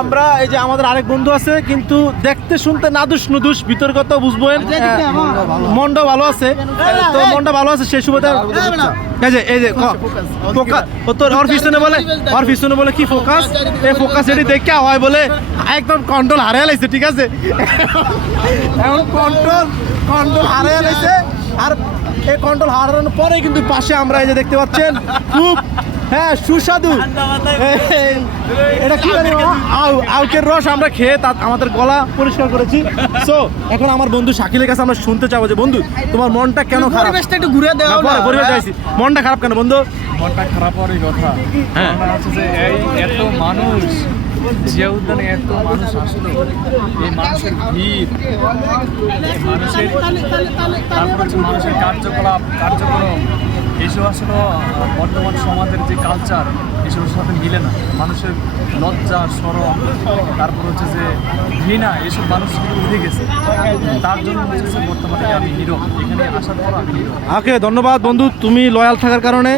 আমরা এই যে আমাদের আরেক বন্ধু আছে কিন্তু দেখতে শুনতে নাদুস নুদুস বিতর্কত বুঝবেন মনটা ভালো আছে তো মনটা ভালো আছে সেই সুবাদে এই যে ফোকাস তোর ওর পিছনে বলে কি ফোকাস এই ফোকাস এটি দেখে হয় বলে একদম কন্ট্রোল হারিয়ে লাইছে ঠিক আছে এখন কন্ট্রোল হারিয়ে লাইছে আর এই কন্ট্রোল হারানোর পরে কিন্তু পাশে আমরা এই যে দেখতে পাচ্ছেন খুব হ্যাঁ সুস্বাদু এটা কি জানি আউকের রস আমরা খেয়ে আমাদের গলা পরিষ্কার করেছি সো এখন আমার বন্ধু শাকিলের কাছে আমরা শুনতে চাবো যে বন্ধু তোমার মনটা কেন খারাপ একটু ঘুরে দেওয়া পরিবেশ যাইছি মনটা খারাপ কেন বন্ধু মনটা খারাপ হওয়ারই কথা হচ্ছে যে এই এত মানুষ জিয়া উদ্যানে এত মানুষ আসলো এই মানুষের ভিড় মানুষের তারপর হচ্ছে মানুষের কার্যক্রম এইসব আসলে বর্তমান সমাজের যে কালচার এসবের সাথে মিলে না মানুষের লজ্জা শরম তারপর হচ্ছে যে ঘৃণা এসব মানুষ উঠে গেছে তার জন্য হচ্ছে বর্তমানে আমি হিরো এখানে আসার পর আমি হিরো ওকে ধন্যবাদ বন্ধু তুমি লয়াল থাকার কারণে